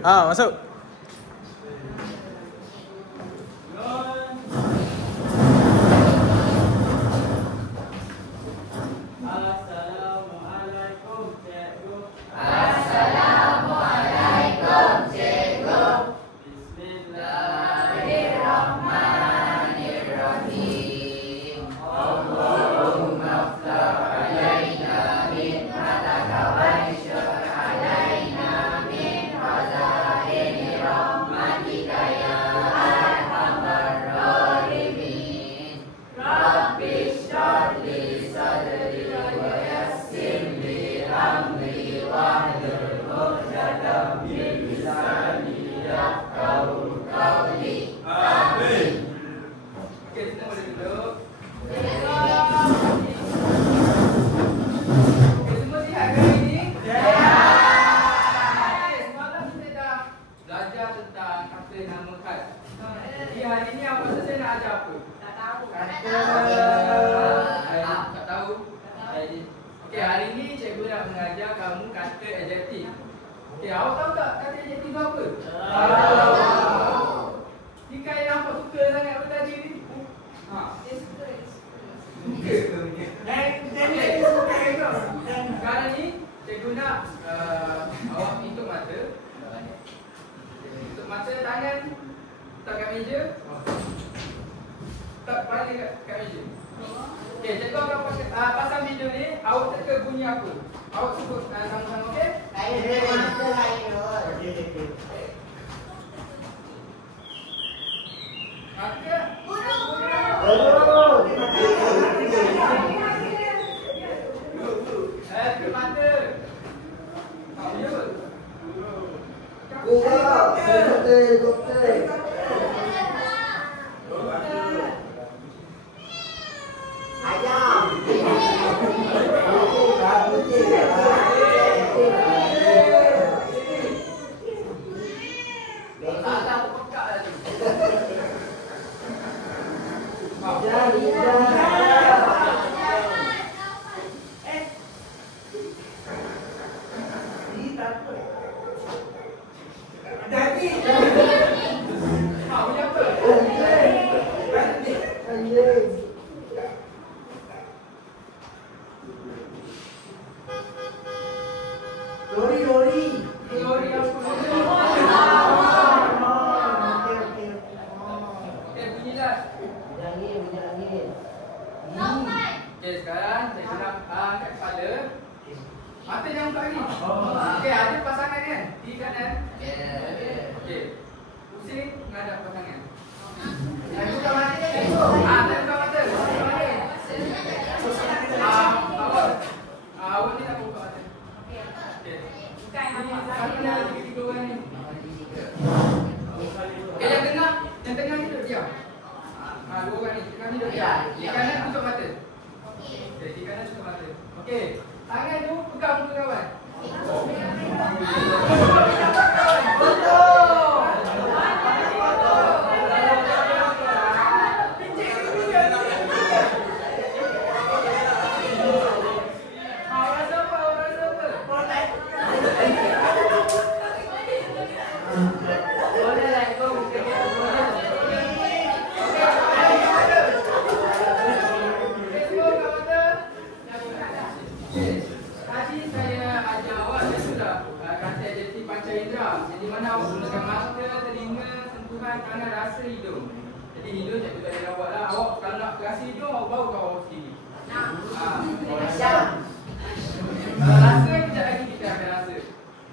Masuk. Assalamualaikum cikgu. Assalamualaikum cikgu. Bismillahirrahmanirrahim. Allahumma aftah alaina hikmataka wa ansyur alaina min khazaini rahmatika ya arhamar rahimin. Rabbi shrah li sadri wa yassir li amri wahlul 'uqdatam min lisani yafqahu qawli. Amin. Okey, kita boleh duduk. Okey, semua sihat hari ini? Okey, semalam kita dah belajar tentang kata nama khas. Jadi hari ini apa saya nak ajar apa? Tak tahu. Tak tahu. Okey, hari ini cikgu nak mengajar kamu kata adjektif. Okey, awak tahu tak kata adjektif tu apa? Jika yang nampak suka sangat apa tadi ni? Suka. Sekarang ni cikgu nak awak tutup mata. Tutup mata, tangan letak kat meja. Letak kepala kat meja. Okey, cikgu akan pasang video ni. Awak teka bunyi apa? Awak sebut sama-sama, okey? Maka tutup mata. Okey, sekarang saya nak angkat kepala. Mata jangan buka lagi. Okey, ada pasangan kan? Di kanan. Okey. Pusing menghadap pasangan. Saya buka mata ni. Saya buka mata. Awak ni nak buka mata. Okey. Satu lagi tiga orang ni. Okey, yang tengah ni duduk diam. Dua orang ni, tengah ni duduk diam. Di kanan tutup mata. Okey, di kanan tutup mata. Okey, tangan tu pegang muka kawan. Jadi mana awak gunakan mata, telinga, sentuhan, tangan, rasa hidung. Jadi hidung cikgu tak boleh buat lah. Awak kalau nak rasa hidung, awak baru kau awak sendiri. Rasa kejap lagi kita akan rasa.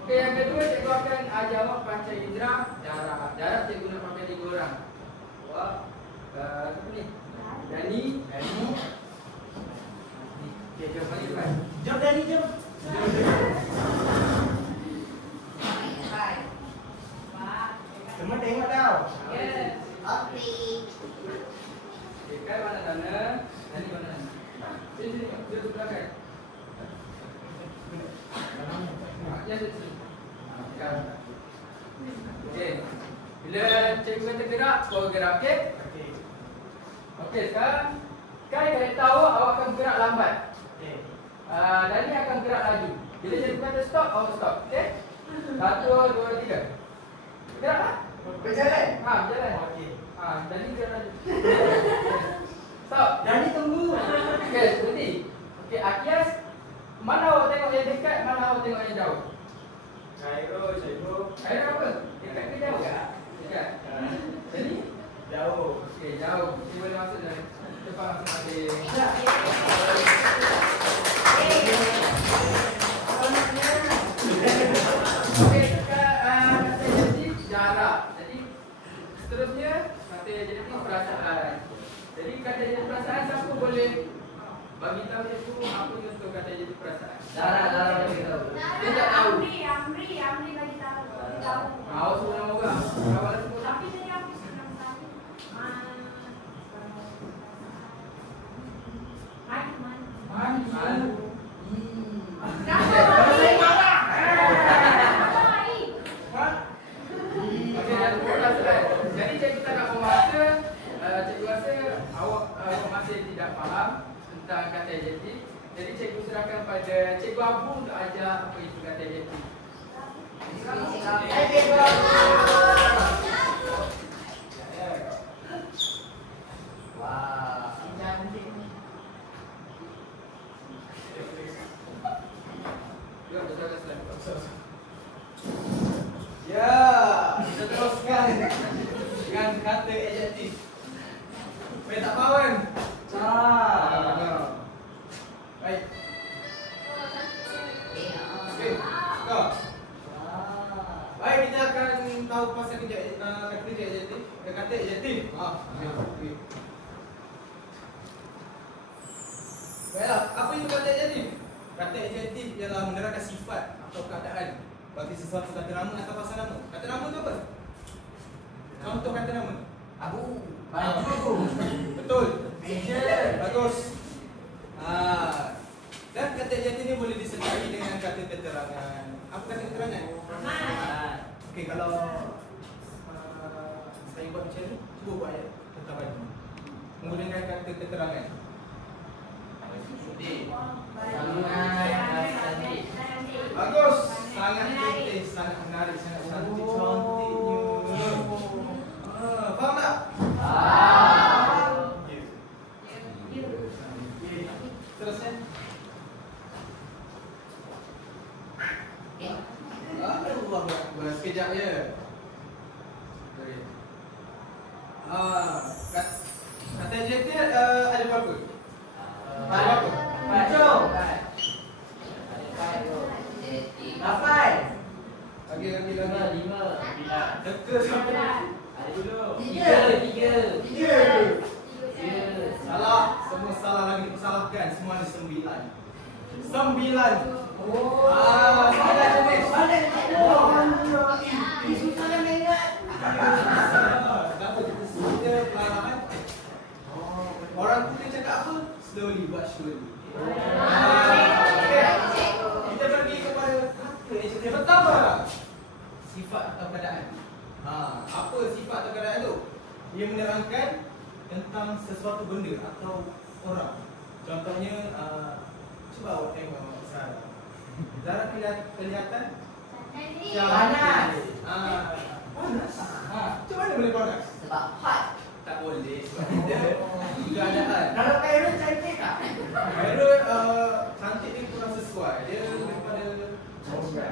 Okey, yang kedua cikgu akan ajar awak panca indera, darah. Darah cikgu nak pakai 3 orang. Awak apa ni? Dani. Okey, jom balik depan. Jom Dani, jom. Semua tengok tau. Yes. Okey. Okey, kan mana sana? Dani mana? Sini, dia tu belakang. Ya, sini. Okey. Bila cikgu kata gerak, kau gerak, okey? Okey, sekarang Kai kalau tahu awak akan gerak lambat. Dani akan gerak laju. Bila cikgu kata stop, awak stop, okey? 1, 2, 3. Bergerak lah. Berjalan. Berjalan. Okey. Jadi jalan. Stop. Dani tunggu. Okey, berhenti. Okey, Akias, mana awak tengok yang dekat, mana awak tengok yang jauh? Cairo. Air apa? Dekat ke jauh? Dekat. Jadi? Jauh. Okey, jauh. Kita boleh masuk dah. Cepat masuk masing. Okey, dekat kata jadi jarak. Jadi seterusnya kata jadi perasaan. Jadi kata jadi perasaan siapa boleh bagi tahu itu apa contoh kata jadi perasaan? Darah Dia tak tahu. Amri bagi tahu. Awak suruh nama orang. Awak dah sebut. Tapi tadi aku senang tahu. Man. Okey, dah sebut dah selesai. Jadi cikgu tak nak bermasa. Cikgu rasa awak masih tidak faham tentang kata adjektif. Jadi cikgu serahkan pada Cikgu Abu untuk ajar apa itu kata adjektif. Ya, kita teruskan dengan kata adjektif. Baik, tak faham kan? Baik. Okey. Go. Baik, kita akan tahu pasal kata adjektif. Kata adjektif. Okey. Baiklah, apa itu kata adjektif? Kata adjektif ialah menerangkan sifat atau keadaan bagi sesuatu kata nama atau pasal nama. Kata nama tu apa? Contoh kata nama. Abu. Betul. Bagus. Dan kata adjektif ni boleh disertai dengan kata keterangan. Apa kata keterangan? Okey, kalau saya buat macam ni, cuba buat ayat tentang baju. Menggunakan kata keterangan. Bagus. Sangat cantik, sangat menarik, sangat cantik, cantiknya. Faham tak? Terusnya. Allah Akbar. Sekejap je. Kata adjektif ada berapa? Ada berapa? Lagi. 5. Teka sampai ada dulu. 3. Salah. Semua salah lagi dipersalahkan. Semua ada 9. 9. Salah jenis. Susah nak ingat. Kenapa kita perlahan? Orang putih cakap apa? Slowly but surely. Kita pergi kepada kata adjektif pertama. Sifat atau keadaan. Apa sifat atau keadaan tu? Dia menerangkan tentang sesuatu benda atau orang. Contohnya, cuba awak tengok Sarah. Zara kelihatan Panas. Panas. Macam mana boleh panas? Sebab hot. Tak boleh. Keadaan. Kalau Cairo cantik tak? Cairo cantik ni kurang sesuai. Dia daripada maksudnya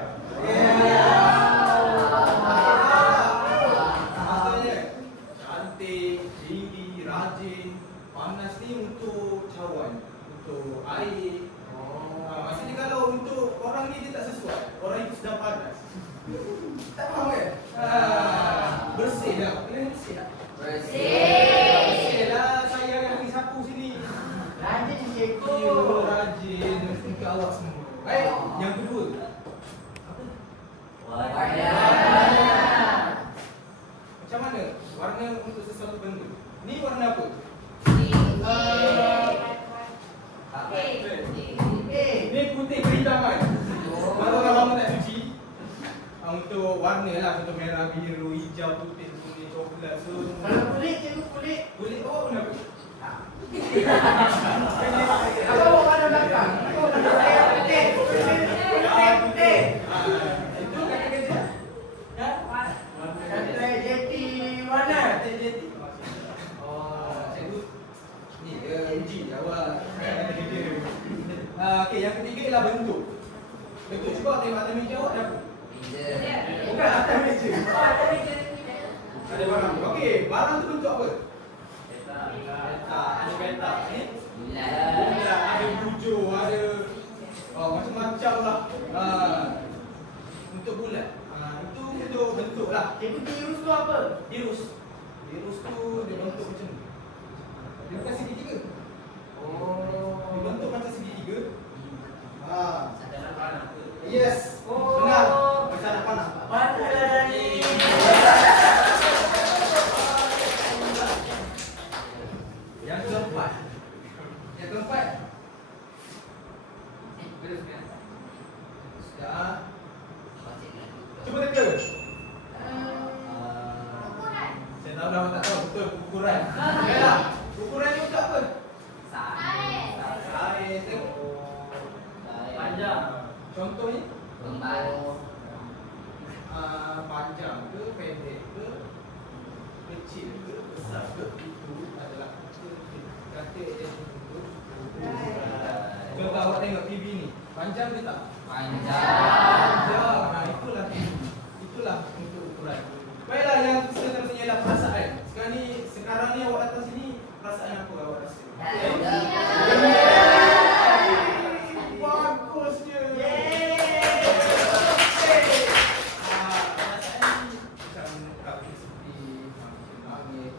cantik, tinggi, rajin. Panas ni untuk cawan, untuk air. Maksudnya kalau untuk orang ni dia tak sesuai. Orang itu sedang panas. Tak faham kan? Bersih dah. Kena bersih tak? Bersih lah. Saya yang pergi sapu sini. Rajin cikgu. Ya, rajin. Muka awak semua. Baik, yang kedua. Warna. Macam mana? Warna untuk sesuatu benda. Ni warna apa? Ni putih kehitaman. Kalau orang lama tak cuci. Untuk warna lah. Untuk merah, biru, hijau, putih, kuning, coklat. Kalau kulit cikgu kulit. Kulit awak warna apa? Apa awak warna belakang? Saya putih. Putih. Itu kata kerja. Ada barang. Okey, barang tu bentuk apa? Beta. Ada beta ni. Bulan. Ada bujur, ada macam-macam lah. Untuk bulan. Itu untuk bentuk lah. Virus tu apa? Virus tu dia bentuk macam ni. Dia bukan segitiga. Dia bentuk macam segitiga. Yes. Benar. Macam ada panah. Pandai. Yang keempat. Ya. Cuba teka. Saya tahu dah, tak tahu betul ukuran. Yalah. Ukuran ni untuk apa? Saiz. Tengok. Panjang. Contohnya? Panjang ke, pendek ke, kecil ke, besar ke, itu adalah kata yang untuk ukuran. Coba awak tengok TV ni. Panjang ke tak? Panjang. Itulah untuk ukuran. Baiklah, yang seterusnya ialah perasaan. Sekarang ni awak datang sini, perasaan apa awak rasa? Bagus je. Perasaan ni macam kaki sepi, nangis.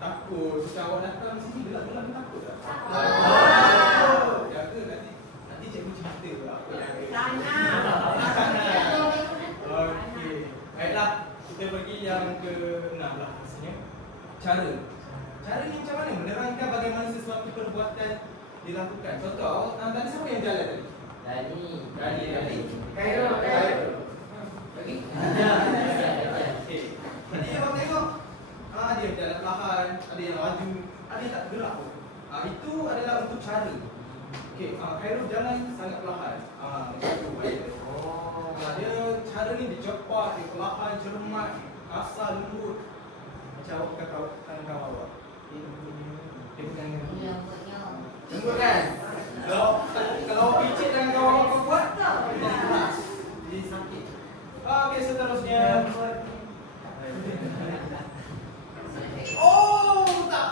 Takut. Macam awak datang sini, gelap-gelap takut tak? Jaga nanti cikgu cerita apa yang okey. Baiklah, kita pergi yang ke-6 lah maksudnya. Cara ni macam mana menerangkan bagaimana sesuatu perbuatan dilakukan. Contoh, tadi siapa yang jalan tadi? Dani. Khairul. Lagi? Okey. Tadi awak tengok ada yang jalan perlahan, ada yang laju, ada yang tak gerak pun. Itu adalah untuk cara. Okey, Khairul jalan sangat perlahan. Itu baik. Dia cara ni dia cepat, dia perlahan, cermat, kasar, lembut. Macam awak kata kawan awak. Dia bukan lembut kan? Kalau awak picit dengan kawan awak kuat, dia keras. Jadi sakit. Okey, seterusnya. Oh, tak.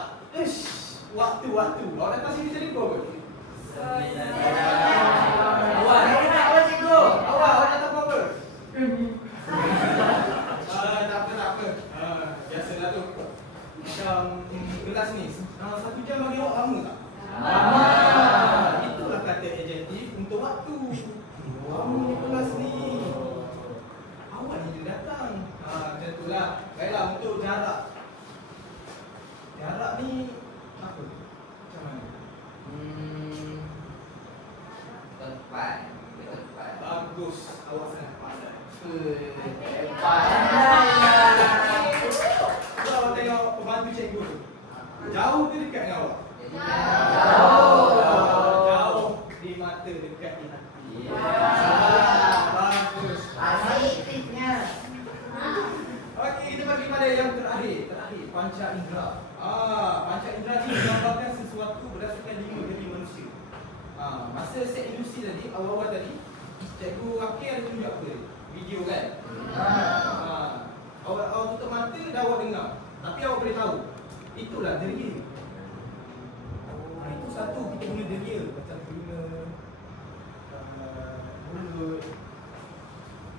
Waktu. Awak datang sini jadi apa? Awak datang apa? Tak apa. Biasalah tu. Macam kelas ni. 1 jam bagi awak lama tak? Itulah kata agentif untuk waktu. Lama ni kelas ni. Awak ni dia datang. Macam itulah. Baiklah, untuk jarak. Jarak ni apa? Macam mana? Bagus. Awak sangat pandai. Cuba awak tengok pembantu cikgu tu. Jauh ke dekat dengan awak? Jauh di mata, dekat di hati. Bagus. Okey, kita pergi pada yang terakhir. Panca indera. Panca indera ni menggambarkan sesuatu berdasarkan 5 jari manusia. Masa set induksi tadi, awal-awal tadi, cikgu Akil ada tunjuk apa tadi? Video kan? Awak tutup mata, dah awak dengar. Tapi awak boleh tahu. Itulah deria. Itu satu, kita guna deria. Macam guna mulut.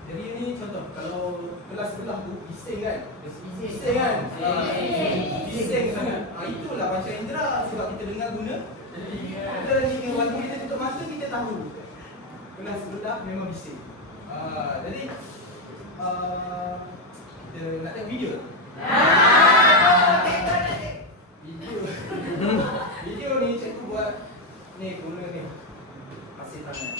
Deria ni contoh, kalau kelas sebelah tu, bising kan? Bising kan? Bising sangat. Itulah panca indera. Sebab kita dengar guna. Kita waktu kita tutup mata, kita tahu kelas sebelah memang bising. Jadi kita nak tengok video. Video ni cikgu buat ni, guna ni pasir tangan.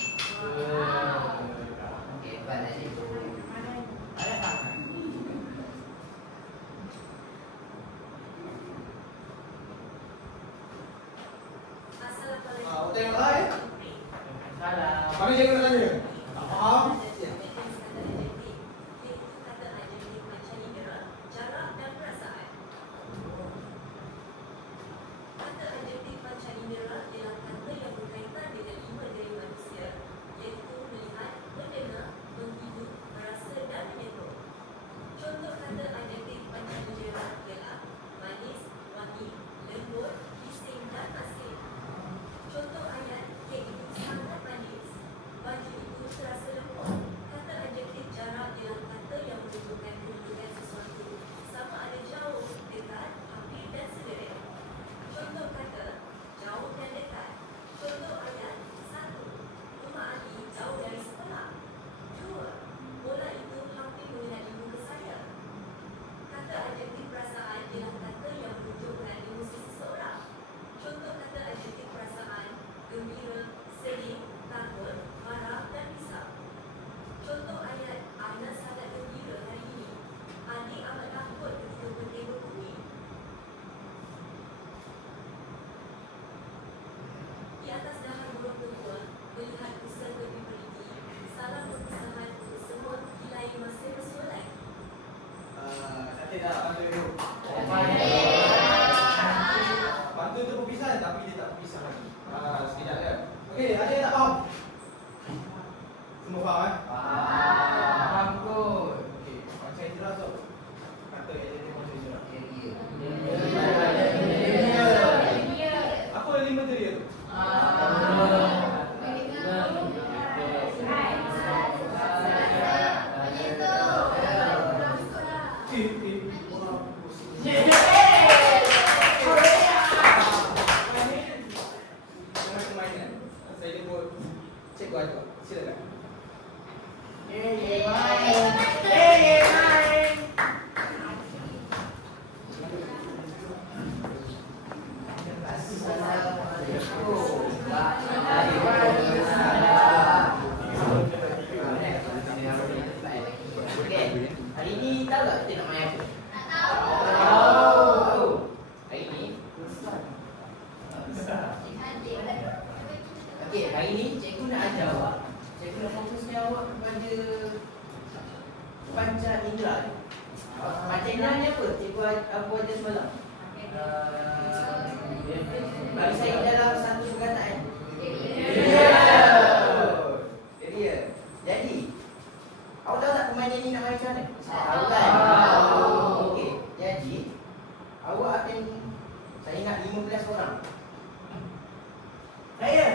Awak tengok lah ya. Kami cikgu nak tanya. Tak faham? Bantu tu perpisahan tapi dia tak perpisah lagi. Sekejap kan. Okey, ada yang tak faham? Semua faham kan? Faham kot. Okey, macam jelas tu. Kata yang dia macam jelas. Apa 5 teria tu? Hari ni tahu tak kita nak main apa? Tak tahu. Hari ni okey, hari ni cikgu nak ajar awak. Cikgu nak fokusnya awak kepada panca indera ni. Panca indera ni apa? Cikgu apa ajar semalam? Bagi saya dalam satu perkataan. Area. Jadi, awak tahu tak pemain ini nak main macam mana? Tahu kan? Okey, jadi awak akan, saya ingat 15 orang. Saya?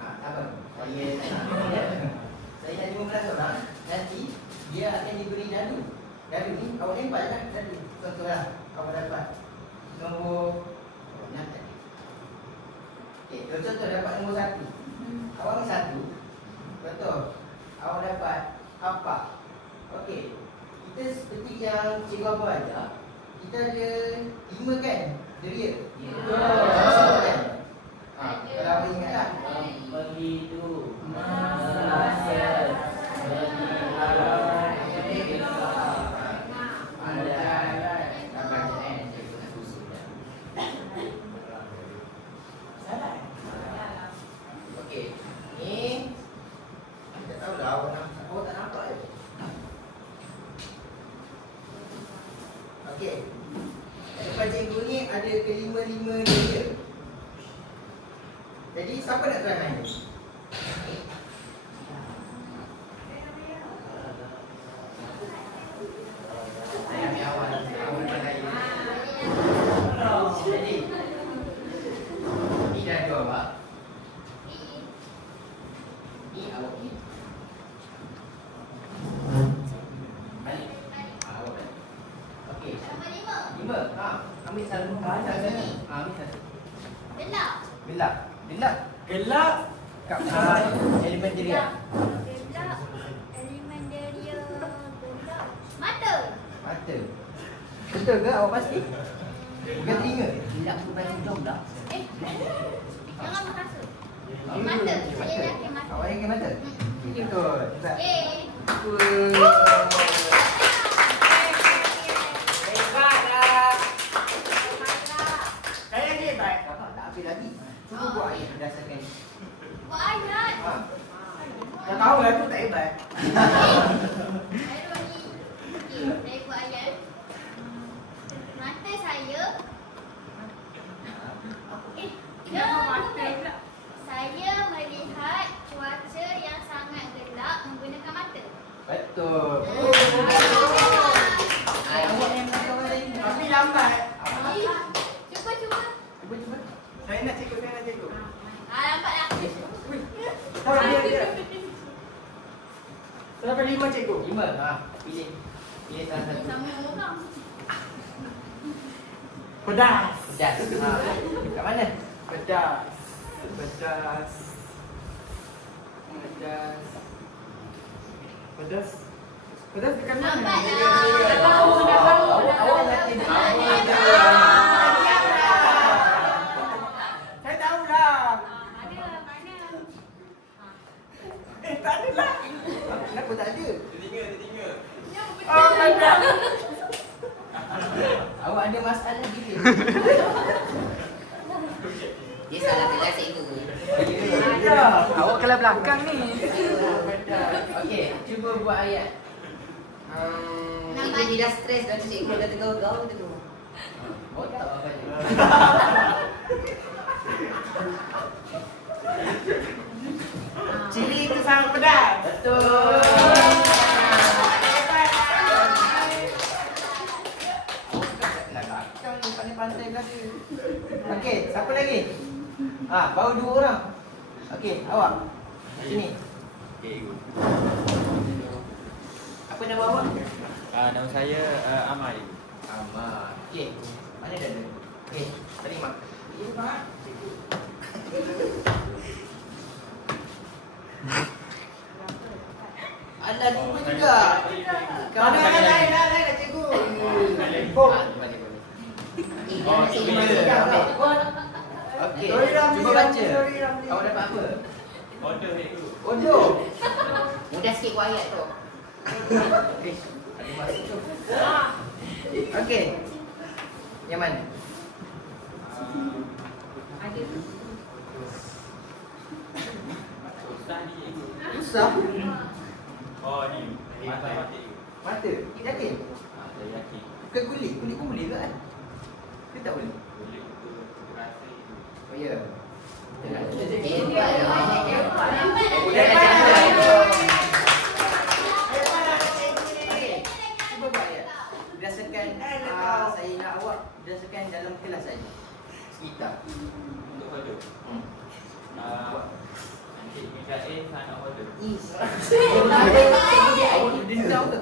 Apa? Saya ingat 15 orang. Nanti dia akan diberi dadu. Dadu ni awak lempar kan? Dadu. Contohlah awak dapat nombor 6 tadi. Okey, contoh dapat nombor 1. Awak ambil 1. Betul. Awak dapat apa? Okey. Kita seperti yang cikgu Abah ajar, kita ada 5 kan? Deria. Betul kan? Kalau awak ingat tak? Begitu. Okey. Ni tak tahu dah awak tak nampak je. Okey. Depan cikgu ni ada kelima-lima dia. Jadi siapa nak try main? Saya ambil awal. Awal main. Jadi ni dah dua awak. Ni awak ni. Balik. Awak balik. Okey. 5. Ambil satu. Ambil satu. Gelap. Kat elemen dia. Mata. Betul ke awak pasti? Bukan telinga. Gelap bukan hidung dah. Jangan berkasut. Mata. Saya yakin mata. Awak yakin mata? Betul. Cepat. Hebatlah. Saya ni hebat. Kakak tak habis lagi. Cuba buat ayat berdasarkan ni. Buat ayat. Dah tahu lah tu tak hebat. Saya buat ayat. Mata saya. Saya melihat cuaca yang sangat gelap menggunakan mata. Betul. Awak yang kata orang lain. Tapi lambat. Cuba. Saya nak cikgu. Lambat lah. Tahu dia. Berapa 5 cikgu? 5. Pilih salah satu. Sama orang. Pedas. Kat mana? Pedas. Dekat mana? Lambat lah. Awak nak tidur. Saya tahu lah. Tak ada lah. Kenapa tak ada? Telinga. Oh, betul. Awak ada masalah gila. Dia salah kelas cikgu. Ya. Awak kelas belakang ni. Okey, cuba buat ayat. Cikgu dia dah stres dan cikgu kata kau tu. Otak apa ni? Cili itu sangat pedas. Betul. Pandai belaka. Okey, siapa lagi? Baru 2 orang. Okey, awak. Sini. Okey, ikut. Apa nama awak? Nama saya Amal. Amal. Okey. Mana dia ada? Okey, terima. Ini Pak. Alah, dua juga. Kau lain dah cikgu. Bom. Okey, cuba baca. Awak dapat apa? Order itu. Order. Mudah sikit buat ayat tu. Okey. Ada masuk tu. Okey. Yang mana? Susah ni cikgu. Susah. Oh ni. Mata cikgu. Mata. Yakin? Saya yakin. Ke kulit? Kulit pun boleh kan? Ke tak boleh? Boleh tu rasa itu. Oh ya. Cuba buat ya. Berdasarkan saya nak awak berdasarkan dalam kelas saja. Sekitar. Untuk order. Nanti Mikael saya nak order. Awak dia tahu ke?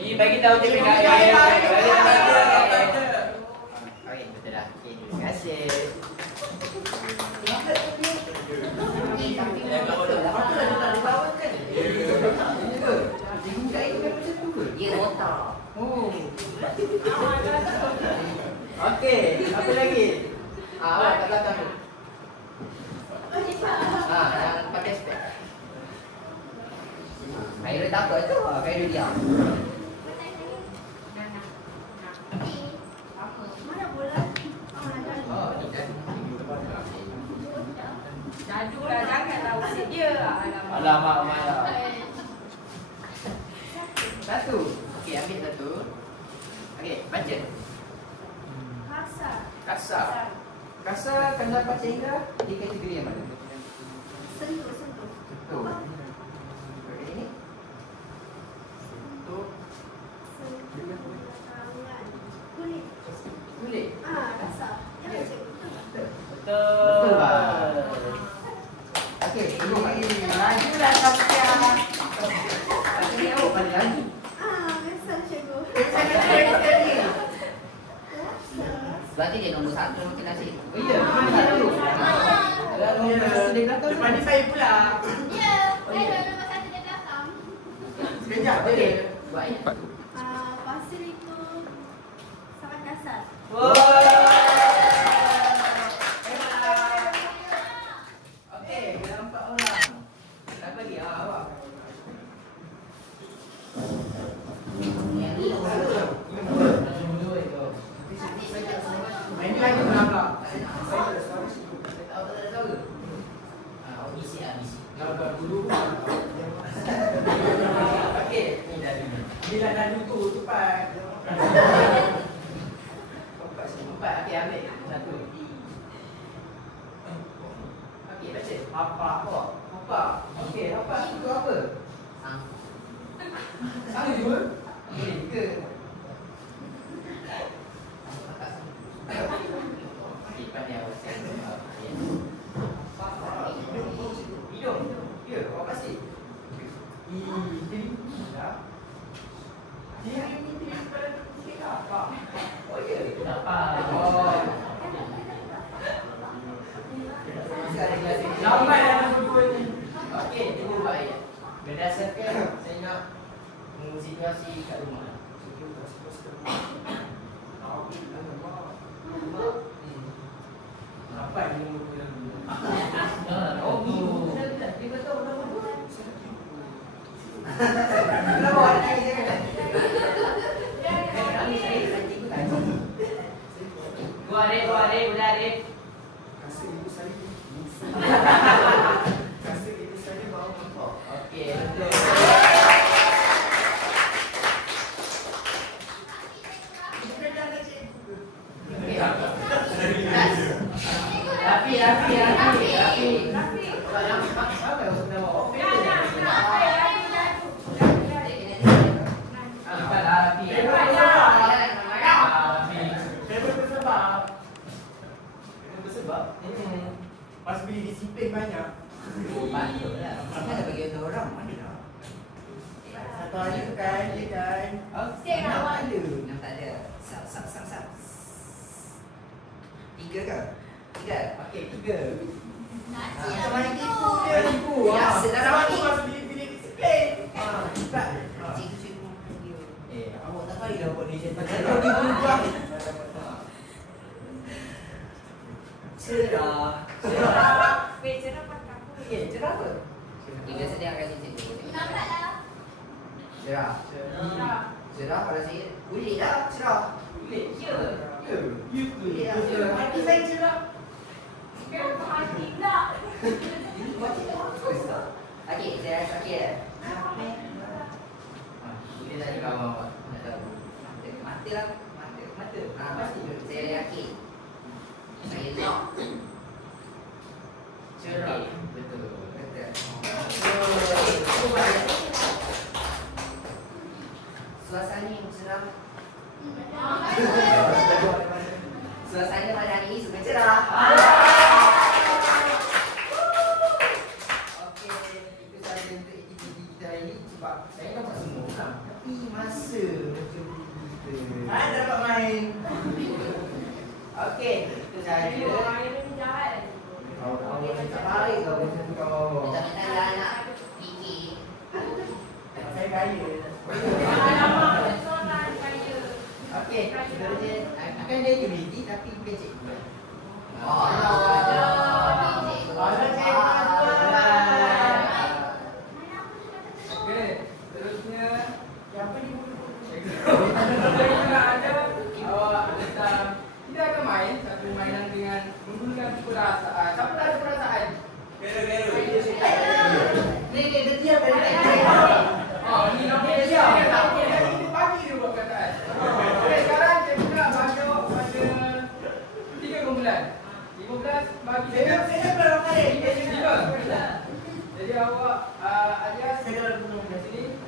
Ni bagi tahu je PKL. Okey, betul dah. Okey, terima kasih. Dia otak. Oh. Okey, apa lagi? Awak kat belakang tu. Yang pakai spek. Khairul tak apa tu. Khairul diam. Mana bola? Oh, ni dah. Jadu lah, janganlah usik dia. Alamak, Maya. Satu. Okey, ambil satu. Okey, baca. Kasar. Kasar. Kasar kalau dapat sehingga di kategori yang mana? Sentuh. Betul. Okey, ini. Untuk Kulit. kulit. Kasar. Ya, cikgu. Betul. Okey, tunggu lagi. Lajulah Saskia. Saskia awak paling laju. Kasar, cikgu. Berarti dia nombor 1 mungkin nasib. Oh iya, satu. Kalau di belakang Depan ni saya pula. Ya, saya nombor 1 di belakang. sekejap. Okey, buat ayat. Pasir itu sangat kasar. Okey, kita 4 orang. Siapa dia? Awak. Yang ni Ini lagi belakang. Misi habis. Okey, ni dah dulu. Bila dah dulu cepat. Empat, okey ambil satu. Okey, baca. Apa? Okey, apa itu apa? Sama juga? Okey, ke? Pandai awak hidung. Ya, awak pasti. Oh ya, kenapa? Lambat dalam berdua ni. Okey, kita buat ayat. Berdasarkan saya nak situasi kat rumah. Apa yang oh, dia betul nombor 2. Kenapa awak naik je? Gua Arif, udah Arif. Kasih ibu saya. Kasih ibu saya bawa motor. Okey, betul. Atau ada kan, dia kan. Sik nak awak. Enam tak ada. Sap. 3 ke? 3. Okey, 3. Nakcik Macam lah mana begitu. tipu dia? Tipu. Biasa dah Sama lama tu ni. masuk bilik disiplin. Cepat. Cikgu dia. Awak tak tahu dah buat dia macam tu. Kalau dia berubah. Cerah. Weh, cerah pakai aku. Okey, cerah apa? Tiga sedia kasi cikgu. Nampaklah. Cerah. Cerah pada saya. Kulit dah cerah. Kulit. Ya. You kulit. Hati saya cerah. Kan hati tak. Ini baca tak bagus tak? Okey, saya rasa okey. Kulit tadi kawan-kawan. Nak tahu. Mata lah. Mata. Pasti saya yakin. Saya lock. Cerah. Betul. Suasana yang cerah. Suasana pada hari ini sudah cerah. Okey, itu sahaja untuk aktiviti kita hari ini. Sebab saya dapat semua kan. Tapi masa macam kita Dapat main. okey, itu sahaja. Orang ni jahat. Awak tak baik kau macam tu kau. Minta-minta anak fikir. Saya kaya. Alamak, soalan kaya. Okey, seterusnya akan ada aktiviti tapi bukan cikgu. Okey, seterusnya Siapa ni? kita nak ada awak letak. Kita akan main satu mainan dengan menggunakan perasaan. Siapa tak ada perasaan? Ni dia diam balik. Oh, ni nak dia. Kita bagi dia buat kataan. Okey, sekarang cikgu nak masuk pada 3 kumpulan. 15 bagi Saya belum kali. 5. Jadi awak alias Saya dah belum kat sini.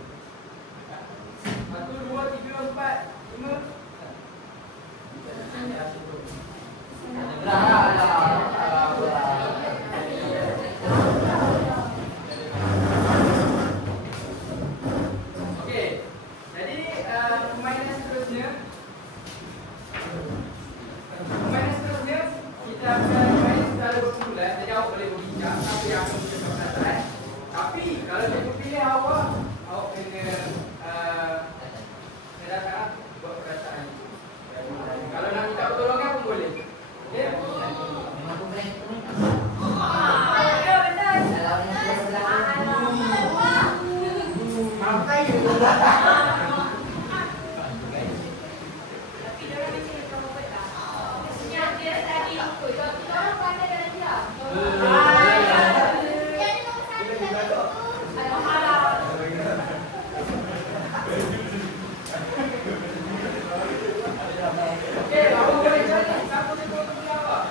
1, 2, 3, 4, 5. Okey. Jadi permainan seterusnya kita akan main secara berkumpulan. Jadi awak boleh berbincang siapa yang akan menjadi perkataan. Tapi kalau cikgu pilih awak kena datang buat perkataan. Kalau nak minta pertolongan pun boleh. Okey. Memang aku boleh. Ya, benar. Kalau yang sebelah Maaf kaya. Tapi dia orang macam ni kau buat tak? Maksudnya dia tadi ikut. Kalau kita orang pandai dalam dia. Dia ada nombor 1 dah tu. Alhamdulillah. Okey, awak boleh cari siapa cikgu untuk pilih awak.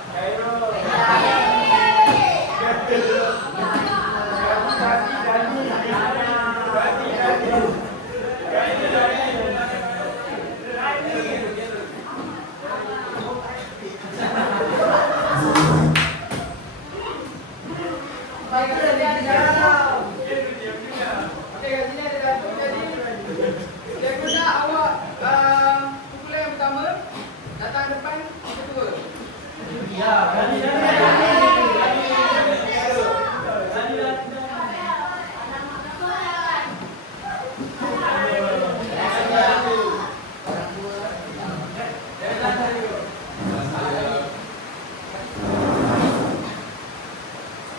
Baik, dia ada dalam. Okey, kat sini ada datuk. Jadi, cikgu nak awak kumpulan yang pertama datang depan ketua. Ya,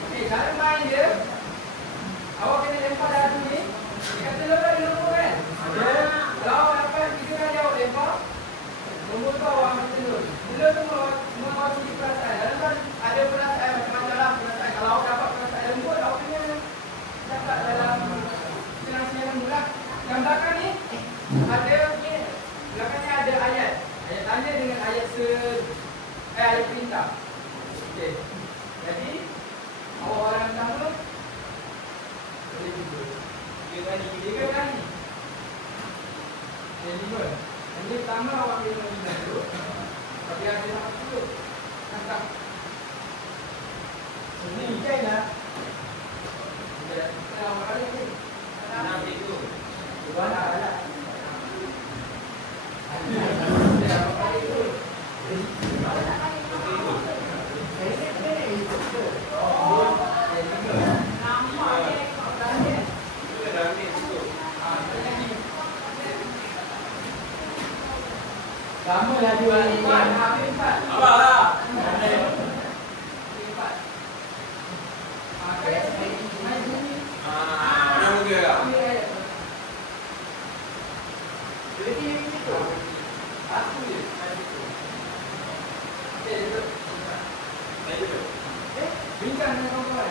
Okey, cara main dia, awak kena lempar dadu ni. Dia kata lepas ada nombor kan? Kalau awak dapat 3 kali awak lempar, nombor tu awak ambil turun. Bila tu awak tunjuk perasaan. Dalam tu ada perasaan macam-macam lah perasaan. Kalau awak dapat perasaan lembut, awak kena dapat dalam senang-senang lembut lah. Yang belakang ni, belakangnya ada ayat. Ayat tanya dengan ayat ayat perintah. Okey. Jadi, awak orang pertama boleh juga 3 kali. Yang 5. Yang pertama awak kena mengingat dulu. Tapi ada satu dulu. Tangkap. ini ikan lah. Kita awak kali ni. Enam cikgu. Tuan Sama lah dua ni. Habis 4. Abang lah. Mana muka kau? Bincang dengan kawan-kawan.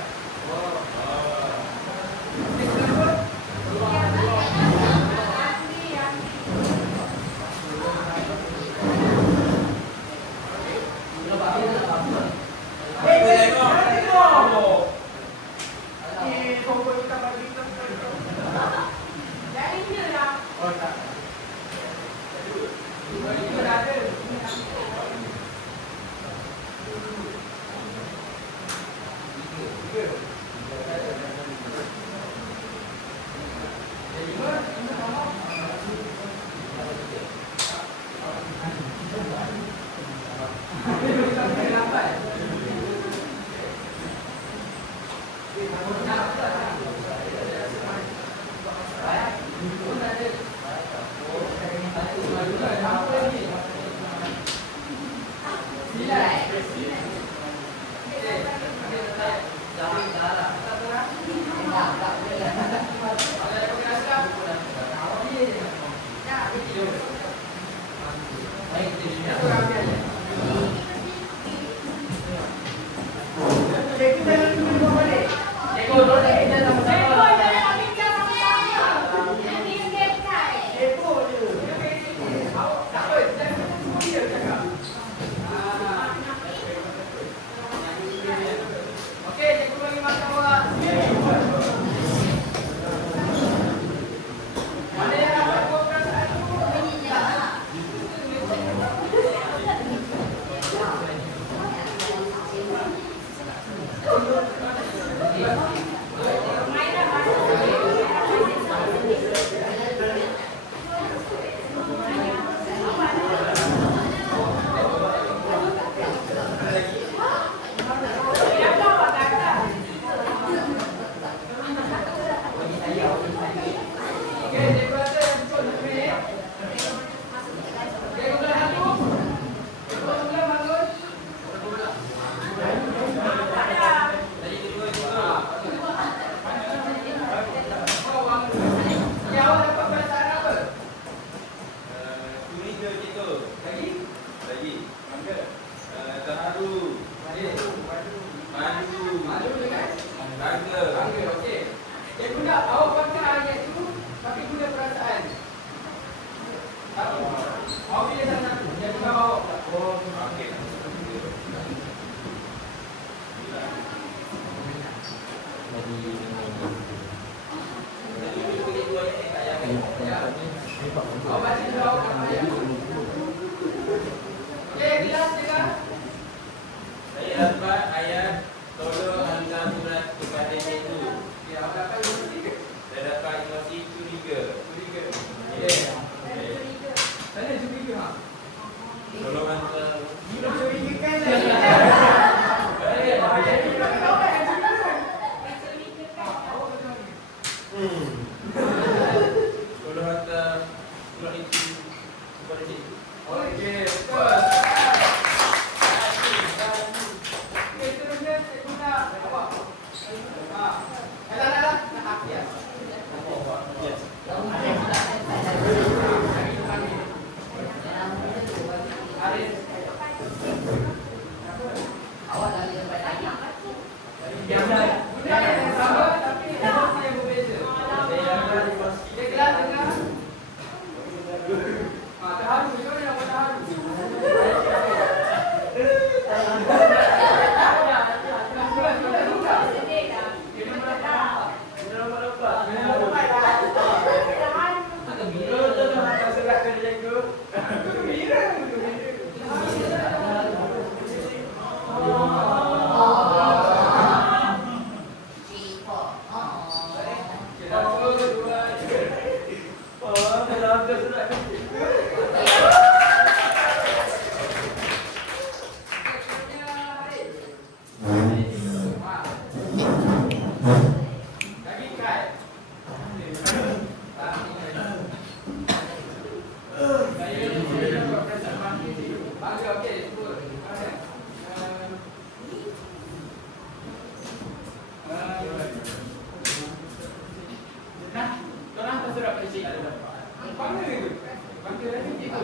surat pada cikgu. Bangga ke? Bangga lagi cikgu.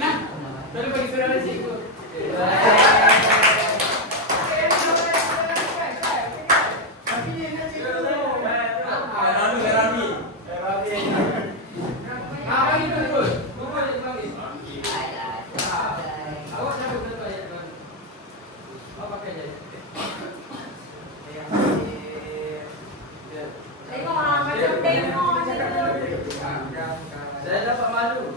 Nah, tolong bagi surat pada cikgu. Saya dapat malu.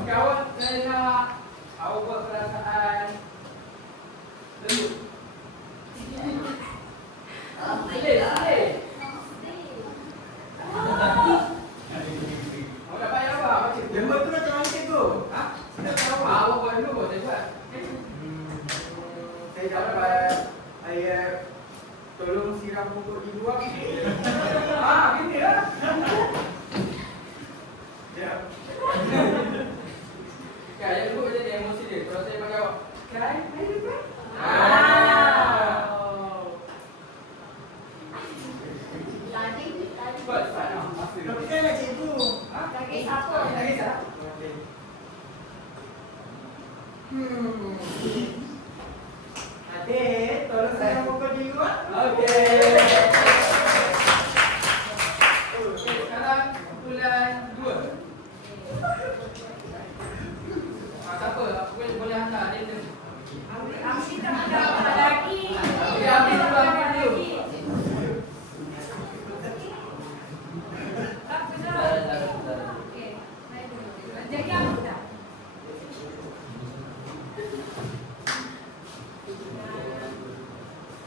Kawan, saya nak awak buat perasaan lembut. Boleh. Awak nak bayar apa? Lembut tu macam mana cikgu? Ha? Awak buat dulu, buat saya buat. Saya dapat ayat tolong siram pokok di luar. Gini lah. Ya. Yang dulu jadi emosi dia. Kalau saya panggil awak, cry, Cepat. Tapi kan lah cikgu. Lagi siapa? Lagi tak? Adik, tolong siram pokok di luar. Okey. Sekarang bulan 2. Siapa? Boleh hantar dia tu. Ambil tak ada lagi. Ya, ambil dulu, ambil dulu. Tak benar. Okey. Jadi apa tak?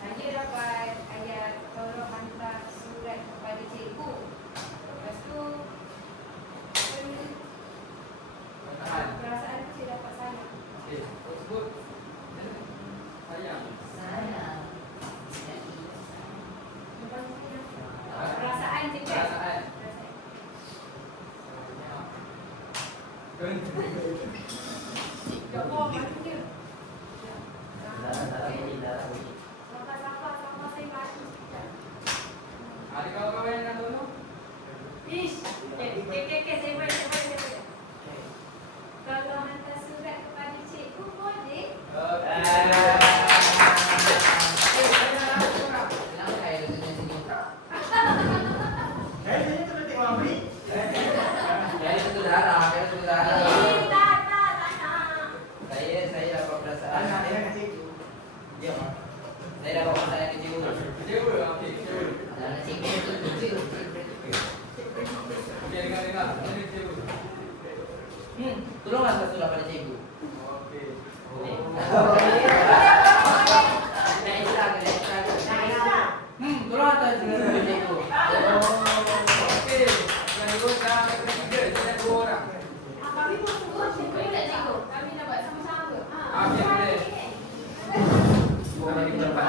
Saya dapat ayat tolong hantar surat kepada cikgu. Lepas tu Tahan. perasaan cik dapat sayang. Okey, sebut. Sayang. Perasaan je kan? Perasaan. Tak bohong macam dia. Sabar saya mati sekejap. Ada kawan-kawan yang nak tolong? Ish. Okey, saya boleh. Kalau hantar surat kepada cikgu boleh? Kenapa saya dengan sini? Saya tu nak tengok Amri. Saya itu darah. Tak nak. Saya dapat perasaan. Anak dia dengan cikgu. Ya, Mak. Saya dapat perasaan kecil. Kecewa? Okey, kecewa. Anak cikgu itu kecil. Okey, dengar. Ini kecewa. Tolong hantar surat pada cikgu. Okey. Nak Islam. Tolong hantar surat pada cikgu. Okey. Yang dua dah ketiga. Saya ada 2 orang. Kami pun semua cikgu tak cikgu. Kami nak buat sama-sama. Okey, boleh. Boleh cepat.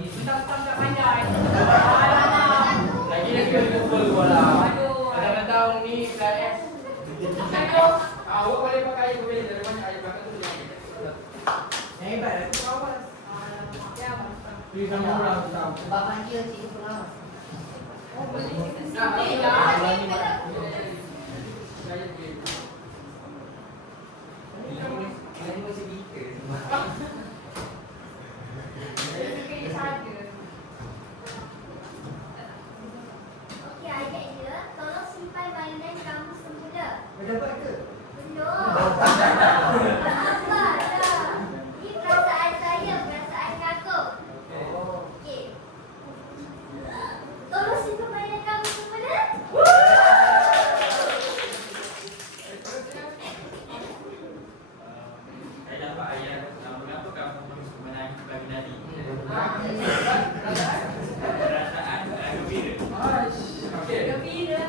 Kita tak pandai. Lagi kumpul bola. Ada tahun ni KS. Awak boleh pakai air boleh. Dari banyak air belakang tu. Yang hebat aku awas. Pergi sama orang tahu. Sebab panggil cikgu pengawas. Ini masih biker. Okey, ayat dia, tolong simpan mainan kamu semula. Dah dapat ke? Belum. Sabar dah. Ini perasaan saya, perasaan kakak. Okey. Tolong simpan mainan kamu semula. Saya dapat ayat mengapa kamu terus menangis pagi tadi? Perasaan gembira. Okey. Gembira.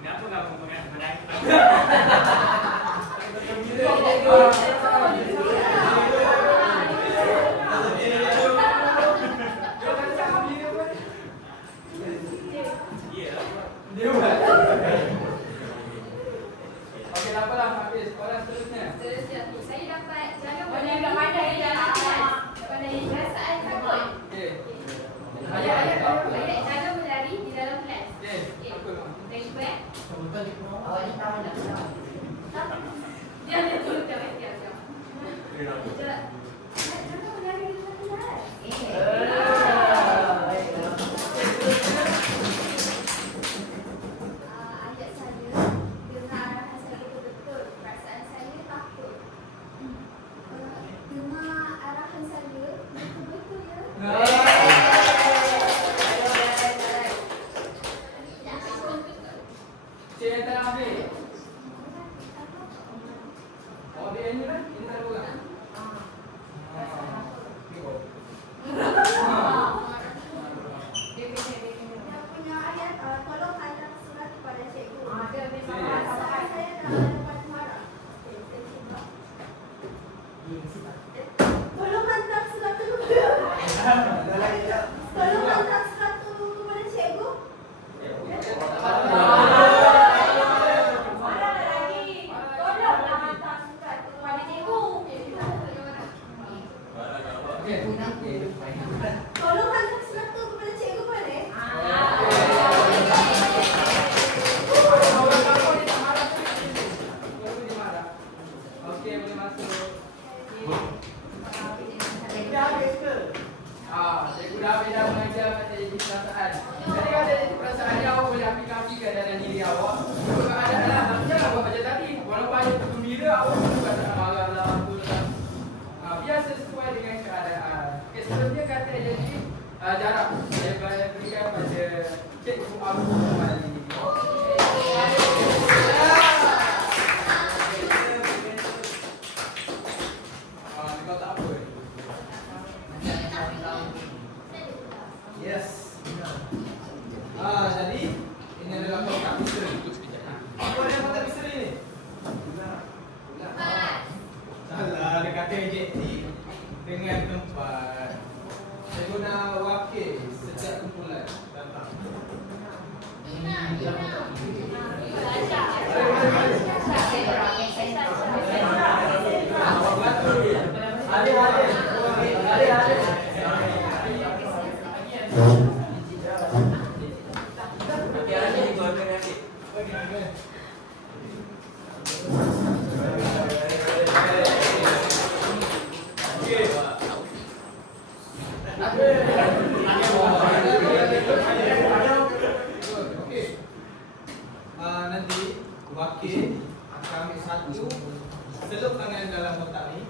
Mengapa kamu menangis pagi Dia turun ke meja. Jangan menari di kelas. Ayat saya dengar arahan saya betul-betul. Perasaan saya takut. Dengar arahan saya betul-betul ya. Cik yang tak nak ambil. Oh, dia ini kan? Ini tak ada orang. Yang punya ayat, tolong hantar surat kepada cikgu. Dia memang Perasaan saya tak dapat marah. Tolong hantar surat tu kepada Tolong hantar surat tu kepada cikgu. marah lagi. Tolonglah hantar surat tu kepada cikgu. Okey. Tolong hantar surat tu kepada cikgu boleh? Okey, boleh masuk. Dah habis ke? Cikgu dah habis dah mengajar pada jadi perasaan. Jadi kalau jadi perasaan dia, awak boleh aplikasikan dalam diri awak. Kalau ada lah, macam awak baca tadi. Walaupun ada gembira, awak bukan tak marah lah. Apa lah. Biar sesuai dengan keadaan. Okay, seterusnya kata jadi jarak. Saya berikan pada Cikgu Abu kembali. Kau tak apa? Yes. Jadi ini adalah kotak misteri. Apa yang kotak misteri ni? Salah, dia kata adjektif dengan tempat. Saya guna wakil setiap kumpulan datang. Nanti wakil akan ambil satu, selup tangan dalam kotak ni,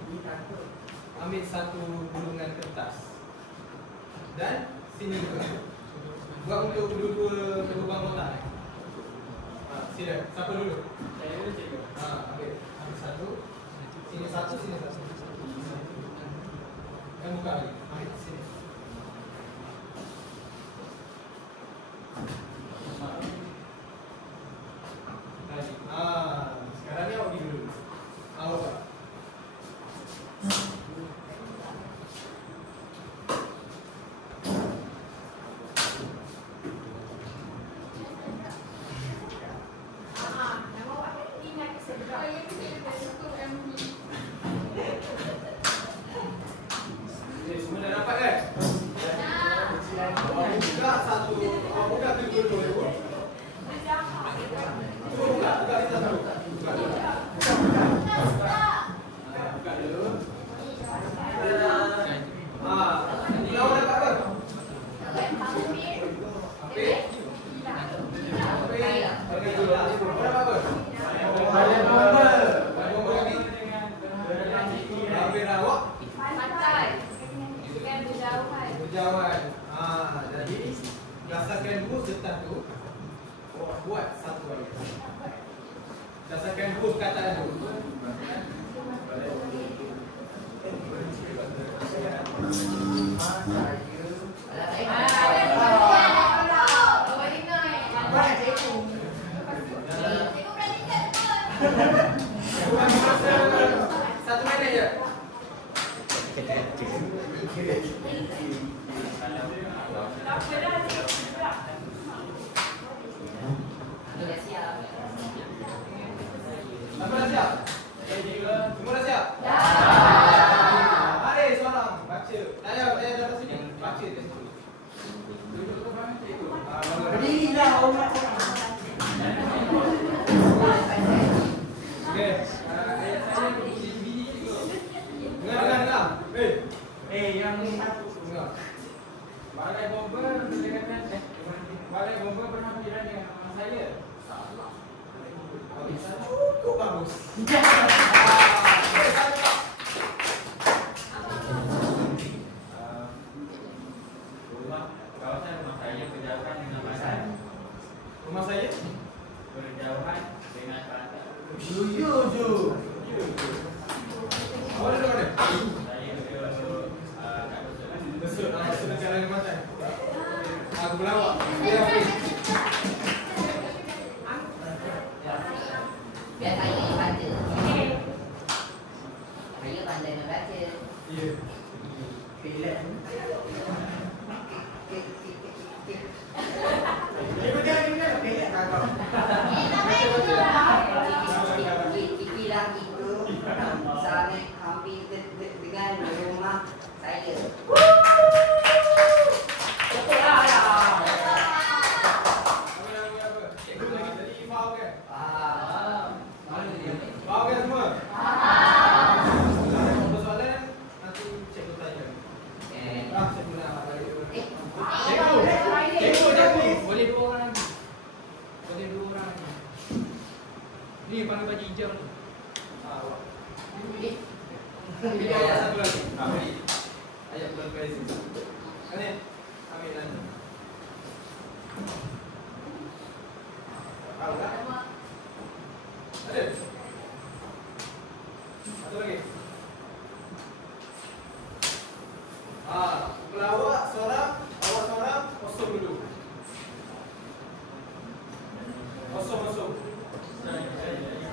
ambil satu gulungan kertas dan sini juga buat untuk dua-dua lubang kotak ni. Sila, siapa dulu? Saya dulu cikgu. Ambil satu, sini satu, sini satu. Dan buka lagi, ambil sini. Lagi. Sekarang ni awak pergi dulu. Awak. Semua dah dapat kan? Awak buka satu, awak buka kedua-dua dulu. Buka kita dulu. Buka dulu. Buka dulu. Ini awak dapat apa? Ambil. Ambil dulu. Awak dapat apa? Banyak bomba. Banyak bomba lagi. Ambil awak. Berjauhan. Jadi berdasarkan rules setah tu, awak buat satu ayat. Berdasarkan rules kataan tu. Satu minit je. Siapa dah siap? Semua dah siap? Mari seorang baca. Saya datang sini. Baca test tu. Berdiri dah orang. bos. Okey, satu. Kawasan rumah saya berjauhan dengan pasar. Rumah saya? Berjauhan dengan pasar. Yo. Awak duduk mana? Saya duduk kat Besut. Besut nak jalan ke mana? Aku pelawak. Dia apa? Biar saya baca. Saya pandai membaca. Ya. Bila Kiki lagi tu sangat hampir dengan rumah saya. Betul lah. Nama apa? Cikgu lagi tadi faham kan? Mana dia? Faham kan semua? Soalan nanti cikgu tanya. Cikgu nak balik dulu. Cikgu. Boleh dua orang lagi. Ni panggil baju hijau tu. Ini ayat satu lagi. Beri. Ayat bulan Faizul. Kan ni? Ambil nanti. Tahu tak? Ada? Satu lagi. Pelawak seorang, awak seorang, kosong dulu. Kosong.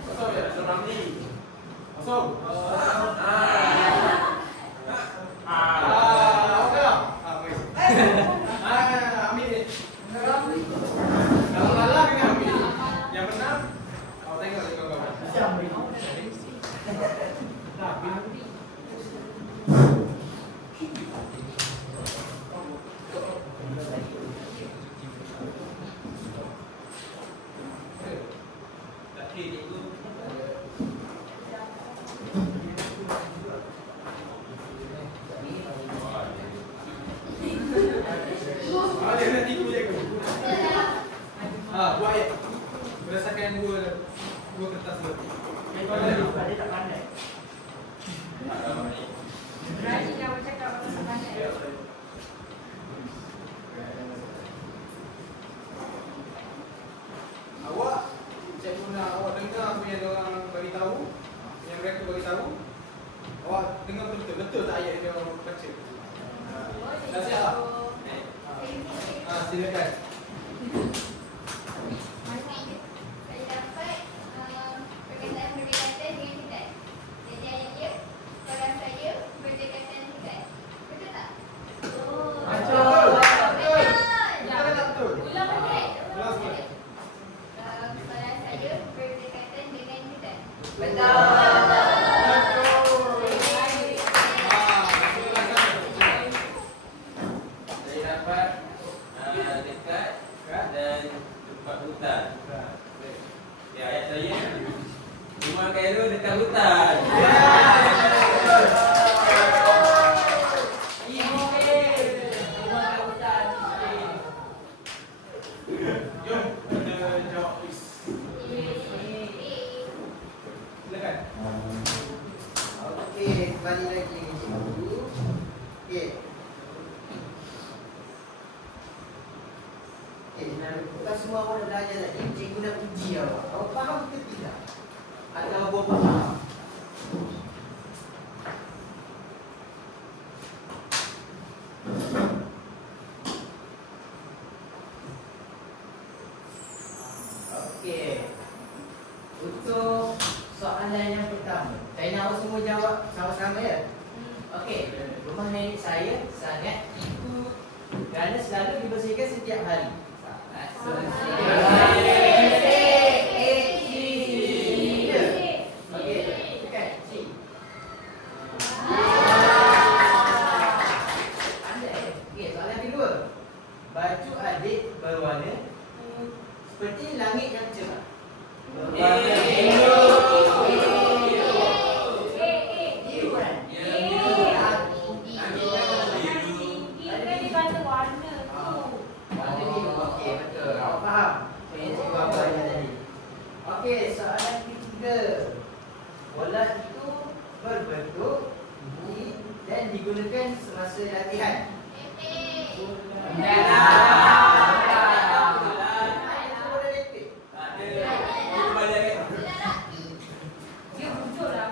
Kosong ya, seorang ni. Kosong. Okey tak? Baik. Ambil ni. Kalau kalah kena ambil. Yang menang, awak tengok dekat kawan. Tak kira cikgu. Dia nak tipu cikgu. Buat ayat. Berdasarkan dua kertas tu. dia tak pandai. Berani jangan cakap pasal pandai. Awak, cikgu nak awak dengar apa yang diorang bagi tahu, yang mereka bagi tahu. Awak dengar betul tak ayat yang diorang baca? Dah siap tak? Silakan. Saya dapat perkataan berdekatan dengan hidat. Jadi ayat dia, soalan saya berdekatan hidat. Betul tak? Betul. Betul. Betul tak betul? Ulang balik. Ulang sekali. Soalan saya berdekatan dengan hidat. Betul. Saya dapat dekat dan tempat hutan. Ya, ayat saya rumah Khairul dekat hutan. Jom, kita jawab quiz. Silakan. Okey, kembali lagi dengan cikgu. Okey. Bukan semua awak dah belajar lagi. Cikgu nak uji awak. Awak faham ke tidak? Atau awak faham? Okey. Untuk soalan yang pertama, saya nak awak semua jawab sama-sama ya. Okey, rumah nenek saya sangat ikut kerana selalu dibersihkan setiap hari. Okey, tekan C. Okey, soalan kedua. Baju adik berwarna seperti langit yang cerah. Berwarna biru. Biru kan? Warna biru. Okey, betul. Awak faham? Saya cikgu apa yang tadi. Okey, soalan ketiga. bola itu berbentuk biji dan digunakan semasa latihan. Dia muncul lah.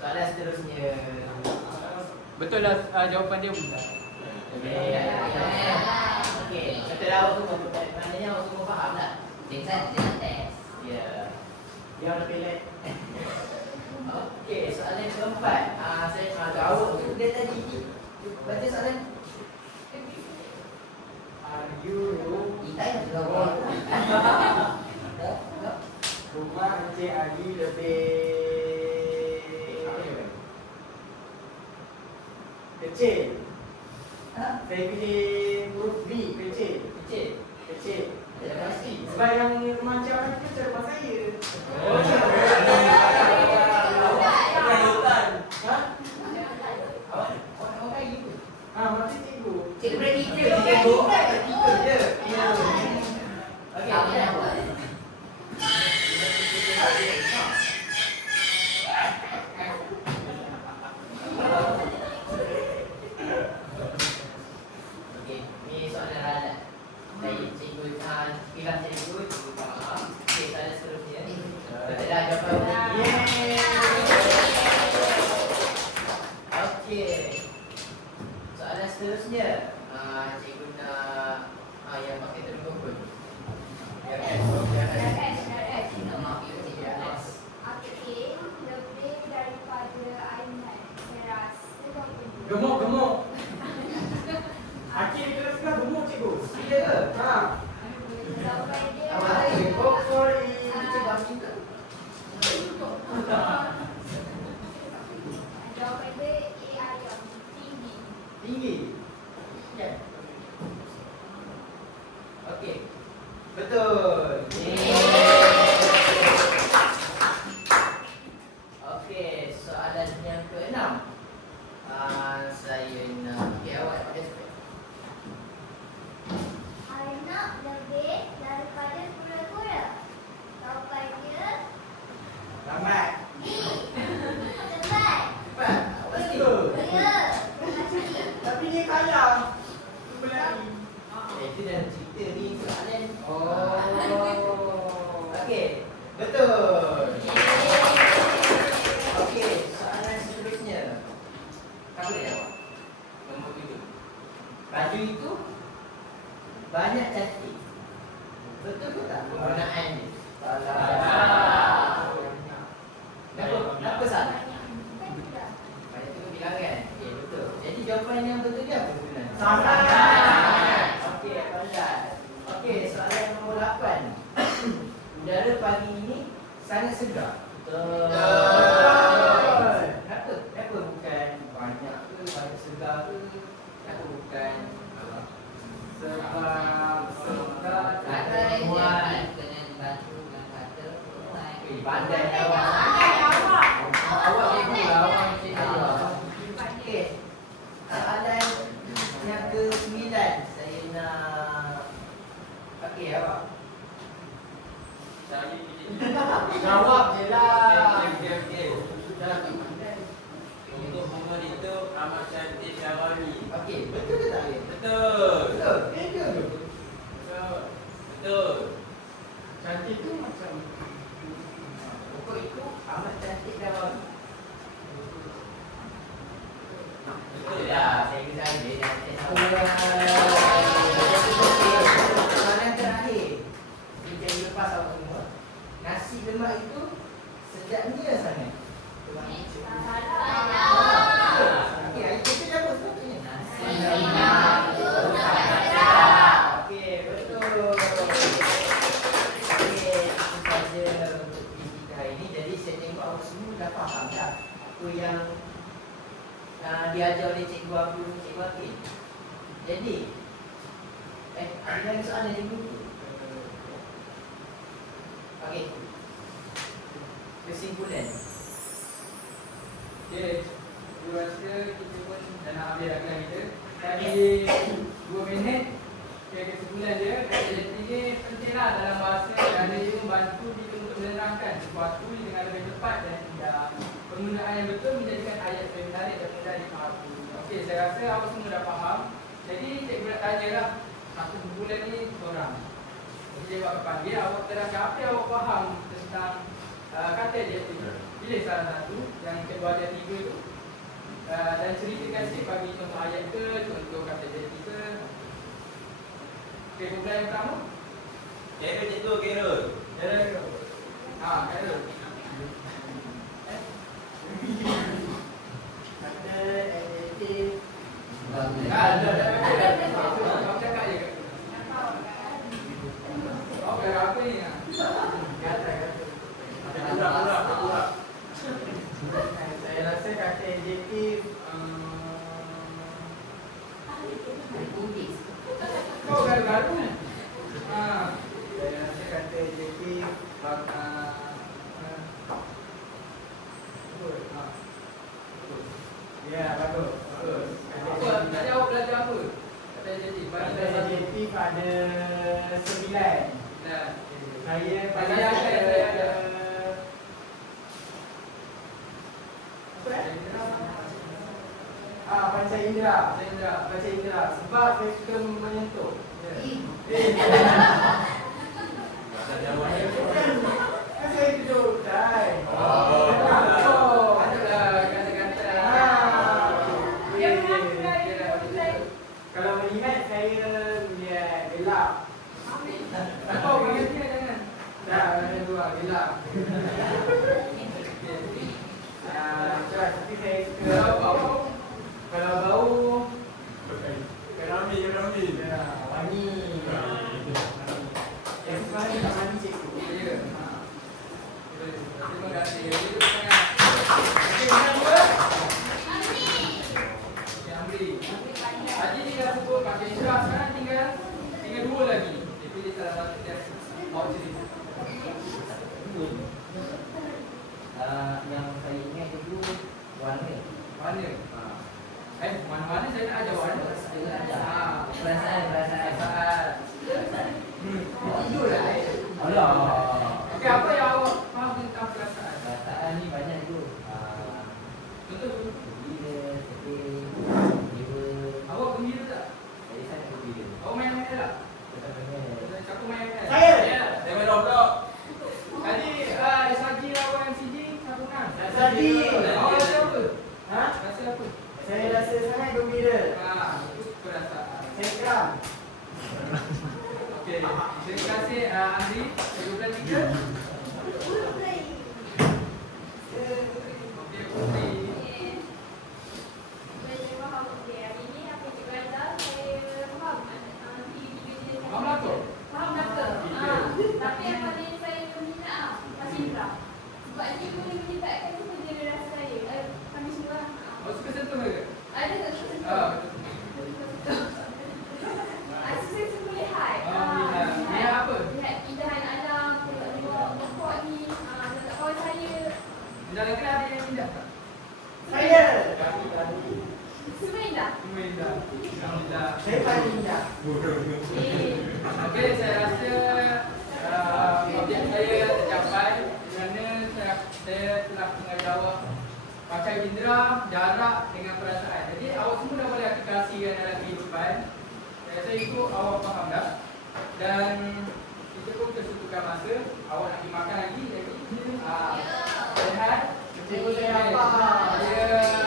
Soalan seterusnya. Betul lah jawapan dia bukan. Okey, betul lah awak semua. Maknanya awak semua faham tak? Dengan tes. Ya. Yang lebih lek. Okey, soalan keempat. Saya mahu awak tu dia tadi baca soalan. Are you Kita yang jawab. rumah Encik Ali lebih kecil? Saya pilih huruf B, kecil. Kecil. Ya, pasti. Sebab yang rumah Encik Ali kecil rumah saya. Ha? Orang kayu tu. Masih cikgu. Cikgu berani Tiga je. Ya. Okey, Kamu yang buat. Okey, ni soalan ralat. Saya cikgu bilang cikgu faham. Okey, soalan seterusnya. Betul dah jawapan. Okey. Soalan seterusnya. Cikgu nak yang pakai terunggung pun. Ya, Nama kita tidak ada. Akil lebih daripada Aiman. Saya rasa Gemuk. Akhir kelas kan gemuk cikgu. Ya ke? jawapan dia Awak ada pokok ini Coba kita. jawapan dia A ayam tinggi. tinggi. Ya. Okey. Betul. Okey, soalan yang ke-6. Saya nak awak pakai spek. Anak lebih daripada kura-kura. Jawapan dia Lambat. B. Cepat. Cepat. Betul. Ya. Tapi dia kalah. Dia berlari. Itu dah cerita ni soalan. Okey. Betul. Okey, soalan seterusnya. Apa dia jawab? Nombor 7. Baju itu banyak cantik. Betul ke tak penggunaan ni? Salah. Kenapa salah? Banyak tu bilangan. Okey, betul. Jadi jawapan yang betul dia apa sebenarnya? Salah. Okey, pandai. Okey, soalan nombor 8. Udara pagi ini sangat segar. Betul. Kenapa bukan banyak ke, banyak segar ke? Kenapa bukan sebab segar Kata dan dia muat? kena dibantu dengan kata. Pandai awak. Awak cikgu lah, awak cikgu lah. Okey. Soalan yang ke-9 saya nak okey awak. Saya pilih. Jawab je lah. Okey. Untuk umur itu amat cantik dan wangi. Okey, betul ke tak? Betul. Betul. Betul. Betul. Cantik tu macam pokok itu amat cantik dan wangi. Betul dah. Saya kena ambil dan saya tahu. Soalan terakhir. Ini jadi lepas awak semua. Nasi lemak itu sedapnya sangat. Okey, kita dah buat sepatutnya. Nasi aku cikgu Akil. Jadi ada lagi soalan di buku. Okey. Kesimpulan. Okay, aku rasa kita pun dah nak habis dah kelas kita. Lagi 2 minit. Okay, kesimpulan dia, aktiviti ni pentinglah dalam bahasa kerana dia membantu kita untuk menerangkan sesuatu dengan lebih cepat dan penggunaan yang betul menjadikan ayat lebih menarik dan mudah dipahami. Okey, saya rasa awak semua dah faham. Jadi cikgu nak tanya lah, satu bulan ni seorang. Cikgu akan panggil awak terangkan apa yang awak faham tentang kata adjektif. Pilih salah satu yang kedua ada 3 tu. Dan ceritakan sikit bagi contoh ayat ke, contoh kata adjektif ke. Okey, kumpulan yang pertama. Carol cikgu, Carol. Carol. Carol. Kata adjektif. Ada. Kau cakap je. Oh, kata apa ni? Kata. Pura. Saya rasa kata adjektif Kau garu-garu. saya rasa kata adjektif ya, bagus. Apa? Tadi awak belajar apa? Kata adjektif. Kata adjektif ada 9. Nah. Saya Saya ada. Panca indera. Panca indera. Sebab saya suka menyentuh. Bahasa Jawa. Kan saya duduk kedai. Adalah kata-kata. Kalau mengingat saya gelap. Kau ingatnya jangan. Dah dua gelap. Tapi saya suka kalau bau Kerami. wangi. Yang sekarang ni tak mandi cikgu. Ya. Terima kasih. Itu sangat. Okey, mana dua? Amri. Haji ni dah sebut pakai Isra. Sekarang tinggal 2 lagi. Dia pilih salah satu test. Awak cerita. Yang saya ingat dulu warna. Mana? Mana-mana saya nak ajar warna. Perasaan. Tidur lah. Allah. Okey, apa yang awak faham tentang perasaan? Perasaan ni banyak tu. Contoh. Gembira, sedih, jiwa. Awak gembira tak? Saya sangat gembira. Awak main-main tak? Betul-betul. Siapa main-main? Saya. Ya. Saya main pula. Tadi SRG lawan MCG siapa menang? SRG. Awak rasa apa? Ha? Rasa apa? Saya rasa sangat gembira. Itu perasaan. Saya geram. Okey. Terima kasih Andri. 23. Okey, Putri. Faham lah tu? Tapi yang paling saya minat Masih Indra. Sebab dia boleh melibatkan semua jenis rasa saya. Kami semua Awak suka sentuh ke? ada tak suka Betul. saya suka lihat. Lihat apa? Lihat keindahan alam, tengok pokok ni, tengok kawan saya. Dalam kelas ada yang indah tak? Saya. Semua indah. Semua indah. Alhamdulillah. Saya paling indah. Okey, saya rasa objek saya tercapai kerana saya telah mengajar awak pakai indera, jarak dengan perasaan. Jadi awak semua dah boleh aplikasikan dalam kehidupan. Saya rasa itu awak faham dah. Dan kita pun kesutukan masa. Awak nak pergi makan lagi. Rehat. Cikgu saya faham. Ya.